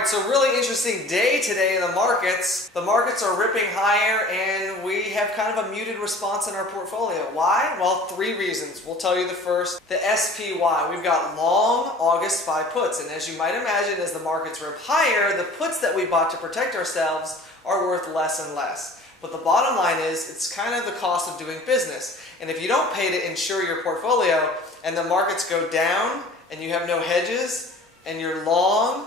Alright, so really interesting day today in the markets. The markets are ripping higher and we have kind of a muted response in our portfolio. Why? Well, three reasons. We'll tell you the first. The SPY. We've got long August 5 puts, and as you might imagine, as the markets rip higher, the puts that we bought to protect ourselves are worth less and less. But the bottom line is, it's kind of the cost of doing business. And if you don't pay to insure your portfolio and the markets go down and you have no hedges and you're long,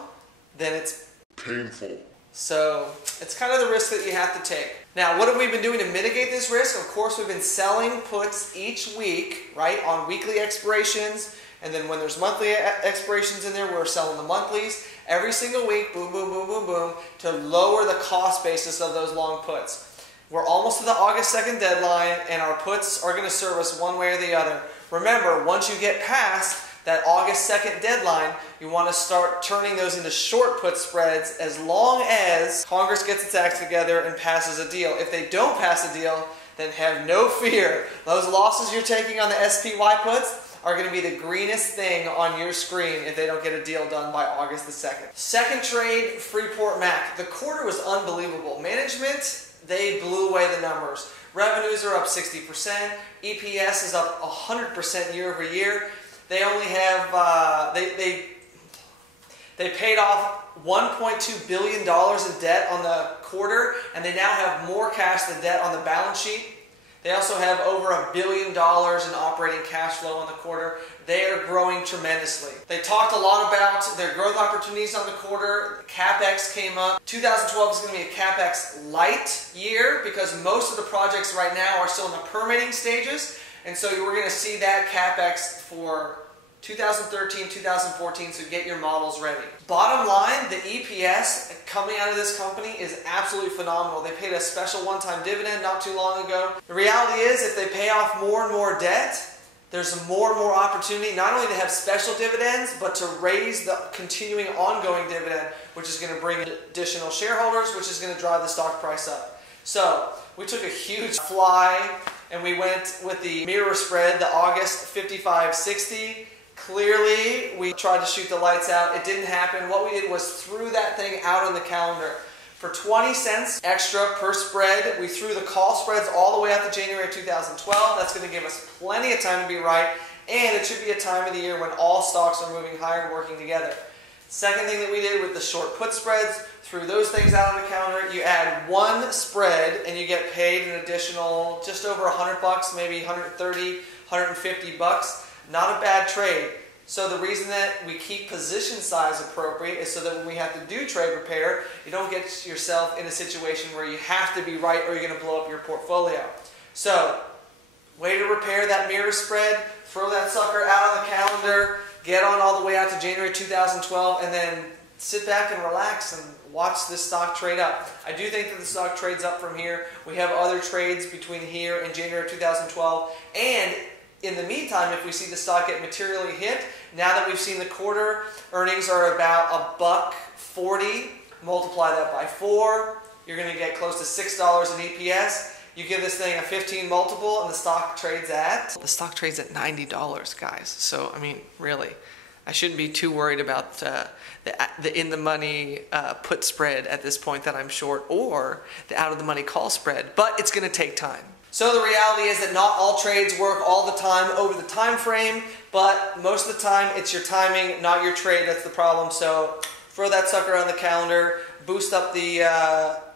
then it's painful. So it's kind of the risk that you have to take. Now, what have we been doing to mitigate this risk? Of course, we've been selling puts each week, right, on weekly expirations. And then when there's monthly expirations in there, we're selling the monthlies every single week, boom, boom, boom, boom, boom, to lower the cost basis of those long puts. We're almost to the August 2nd deadline, and our puts are going to serve us one way or the other. Remember, once you get past that August 2nd deadline, you want to start turning those into short put spreads as long as Congress gets its act together and passes a deal. If they don't pass a deal, then have no fear. Those losses you're taking on the SPY puts are going to be the greenest thing on your screen if they don't get a deal done by August the 2nd. Second trade, Freeport Mac. The quarter was unbelievable. Management, they blew away the numbers. Revenues are up 60%. EPS is up 100% year over year. They only have, they paid off $1.2 billion in debt on the quarter, and they now have more cash than debt on the balance sheet. They also have over $1 billion in operating cash flow on the quarter. They are growing tremendously. They talked a lot about their growth opportunities on the quarter. CapEx came up. 2012 is going to be a CapEx light year because most of the projects right now are still in the permitting stages. And so we're going to see that CapEx for 2013, 2014, so get your models ready. Bottom line, the EPS coming out of this company is absolutely phenomenal. They paid a special one-time dividend not too long ago. The reality is, if they pay off more and more debt, there's more and more opportunity not only to have special dividends, but to raise the continuing ongoing dividend, which is going to bring additional shareholders, which is going to drive the stock price up. So we took a huge fly and we went with the mirror spread, the August 55-60. Clearly, we tried to shoot the lights out. It didn't happen. What we did was threw that thing out on the calendar. For 20 cents extra per spread, we threw the call spreads all the way out to January 2012. That's going to give us plenty of time to be right, and it should be a time of the year when all stocks are moving higher and working together. Second thing that we did with the short put spreads, threw those things out on the calendar. You add one spread and you get paid an additional just over $100, maybe 130, 150 bucks. Not a bad trade. So the reason that we keep position size appropriate is so that when we have to do trade repair, you don't get yourself in a situation where you have to be right or you're going to blow up your portfolio. So, way to repair that mirror spread, throw that sucker out on the calendar, get on all the way out to January 2012, and then sit back and relax and watch this stock trade up. I do think that the stock trades up from here. We have other trades between here and January 2012, and in the meantime, if we see the stock get materially hit, now that we've seen the quarter, earnings are about $1.40. Multiply that by 4, you're going to get close to $6 in EPS. You give this thing a 15 multiple, and the stock trades at? The stock trades at $90, guys. So, I mean, really, I shouldn't be too worried about the in-the-money put spread at this point that I'm short, or the out-of-the-money call spread. But it's going to take time. So the reality is that not all trades work all the time over the time frame, but most of the time it's your timing, not your trade, that's the problem. So throw that sucker on the calendar, boost up the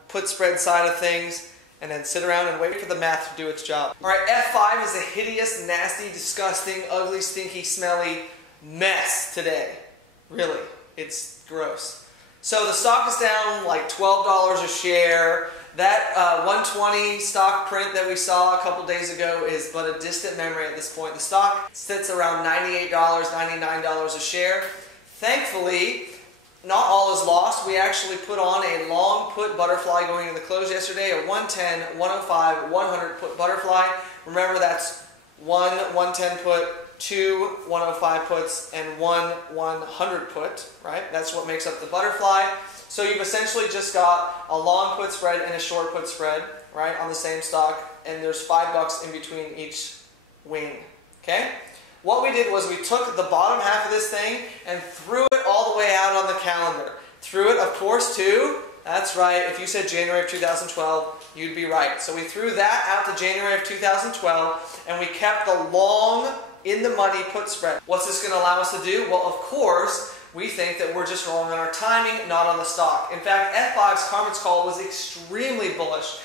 put spread side of things, and then sit around and wait for the math to do its job. Alright, F5 is a hideous, nasty, disgusting, ugly, stinky, smelly mess today. Really, it's gross. So the stock is down like $12 a share. That 120 stock print that we saw a couple days ago is but a distant memory at this point. The stock sits around $98, $99 a share. Thankfully, not all is lost. We actually put on a long put butterfly going into the close yesterday, a 110, 105, 100 put butterfly. Remember, that's one 110 put, two 105 puts, and one 100 put, right? That's what makes up the butterfly. So you've essentially just got a long put spread and a short put spread, right, on the same stock, and there's $5 in between each wing, okay? What we did was we took the bottom half of this thing and threw it all the way out on the calendar. Threw it, of course, to, that's right, if you said January of 2012, you'd be right. So we threw that out to January of 2012, and we kept the long, in-the-money put spread. What's this going to allow us to do? Well, of course, we think that we're just wrong on our timing, not on the stock. In fact, F5's conference call was extremely bullish.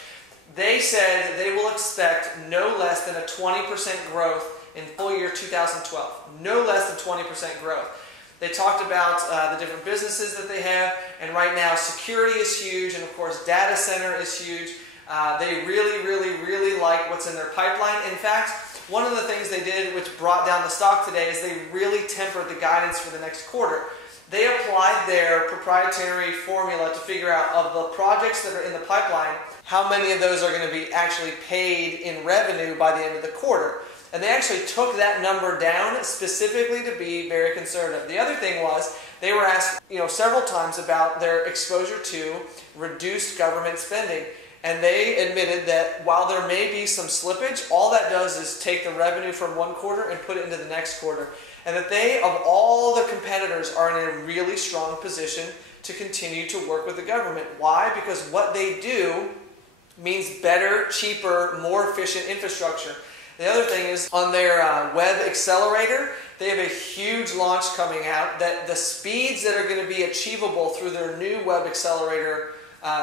They said that they will expect no less than a 20% growth in full year 2012. No less than 20% growth. They talked about the different businesses that they have, and right now security is huge, and of course data center is huge. They really like what's in their pipeline. In fact, one of the things they did which brought down the stock today is they really tempered the guidance for the next quarter. They applied their proprietary formula to figure out of the projects that are in the pipeline, how many of those are going to be actually paid in revenue by the end of the quarter. And they actually took that number down specifically to be very conservative. The other thing was they were asked several times about their exposure to reduced government spending. And they admitted that while there may be some slippage, all that does is take the revenue from one quarter and put it into the next quarter. And that they, of all the competitors, are in a really strong position to continue to work with the government. Why? Because what they do means better, cheaper, more efficient infrastructure. The other thing is on their web accelerator, they have a huge launch coming out that the speeds that are going to be achievable through their new web accelerator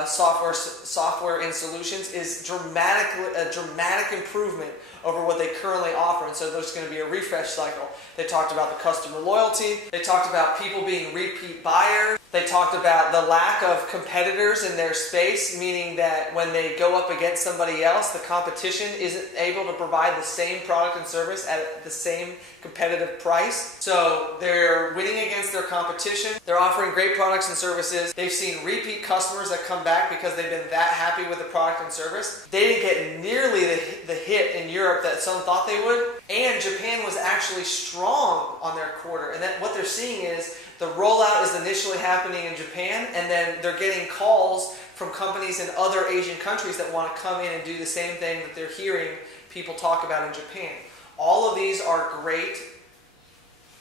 software and solutions is a dramatic improvement over what they currently offer. And so there's going to be a refresh cycle. They talked about the customer loyalty. They talked about people being repeat buyers. They talked about the lack of competitors in their space, meaning that when they go up against somebody else, the competition isn't able to provide the same product and service at the same competitive price. So they're winning against their competition. They're offering great products and services. They've seen repeat customers that come back because they've been that happy with the product and service. They didn't get nearly the hit in Europe that some thought they would. And Japan was actually strong on their quarter. And what they're seeing is the rollout is initially happening in Japan, and then they're getting calls from companies in other Asian countries that want to come in and do the same thing that they're hearing people talk about in Japan. All of these are great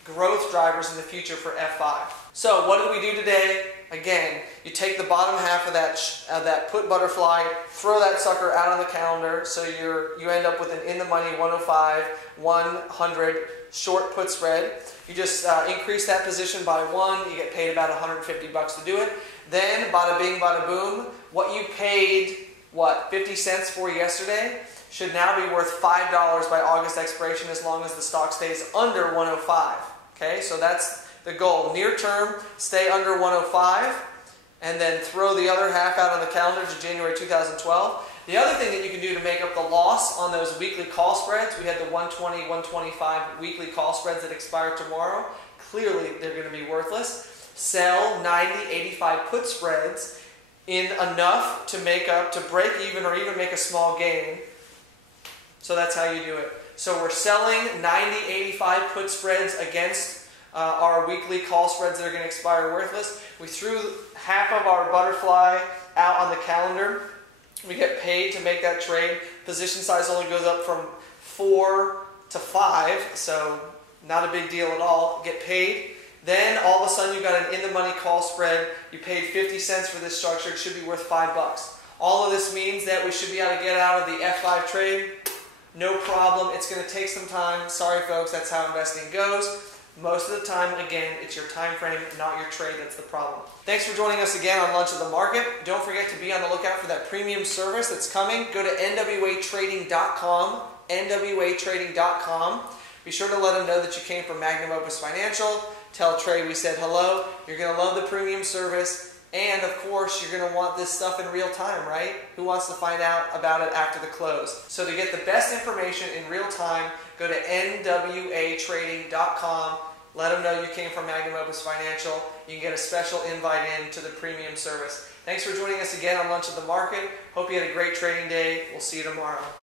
growth drivers in the future for F5. So what did we do today? Again, you take the bottom half of that put butterfly, throw that sucker out on the calendar, so you end up with an in-the-money 105, 100 short put spread. You just increase that position by 1, you get paid about $150 to do it. Then, bada bing, bada boom, what you paid, 50 cents for yesterday, should now be worth $5 by August expiration as long as the stock stays under 105. Okay, so that's the goal. Near term, stay under 105, and then throw the other half out on the calendar to January 2012. The other thing that you can do to make up the loss on those weekly call spreads, we had the 120, 125 weekly call spreads that expire tomorrow. Clearly, they're going to be worthless. Sell 90, 85 put spreads in enough to break even or even make a small gain. So that's how you do it. So we're selling 90, 85 put spreads against our weekly call spreads that are going to expire worthless. We threw half of our butterfly out on the calendar. We get paid to make that trade. Position size only goes up from 4 to 5, so not a big deal at all. Get paid. Then all of a sudden you've got an in-the-money call spread. You paid 50 cents for this structure. It should be worth $5. All of this means that we should be able to get out of the F5 trade. No problem. It's going to take some time. Sorry, folks. That's how investing goes. Most of the time, again, it's your time frame, not your trade, that's the problem. Thanks for joining us again on Lunch of the Market. Don't forget to be on the lookout for that premium service that's coming. Go to nwatrading.com, nwatrading.com. Be sure to let them know that you came from Magnum Opus Financial. Tell Trey we said hello. You're going to love the premium service. And, of course, you're going to want this stuff in real time, right? Who wants to find out about it after the close? So to get the best information in real time, go to nwatrading.com. Let them know you came from Magnum Opus Financial. You can get a special invite in to the premium service. Thanks for joining us again on Lunch of the Market. Hope you had a great trading day. We'll see you tomorrow.